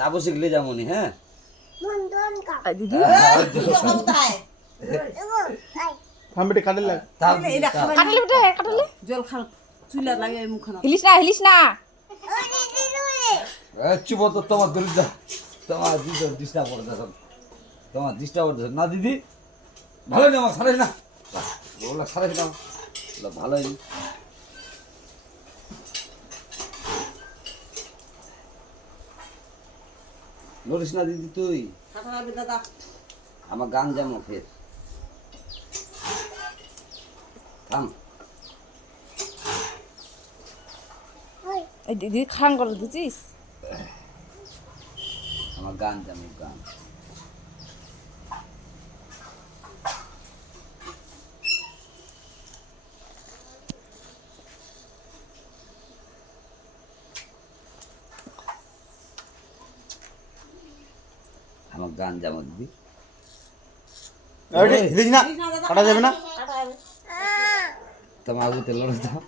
তাবো শিখলে যেমনই হ্যাঁ দিদি থাম বেটি কাটে লাগ কাটলে বেটা কাটলে জল খাল চুলা লাগে মুখখানা হিলিস না চুপ তো তোমার দরিদ্র তোমার ডিস্টার্ব করতে তোমার ডিস্টার্ব করতে না দিদি ভালো নেই আমার সারাই না ওগুলো সারাই না ভালোই লড়িস না দিদি তুই কাটা হবে দাদা আমার গান যেমন ফের থাম এই দিদি খাং করে দিছিস আমার গান যেমন গান আমার গান যেমন দিদি হিলিস না কাটা যাবে না কাটা হবে তোমার আগুতে লড়ে দাও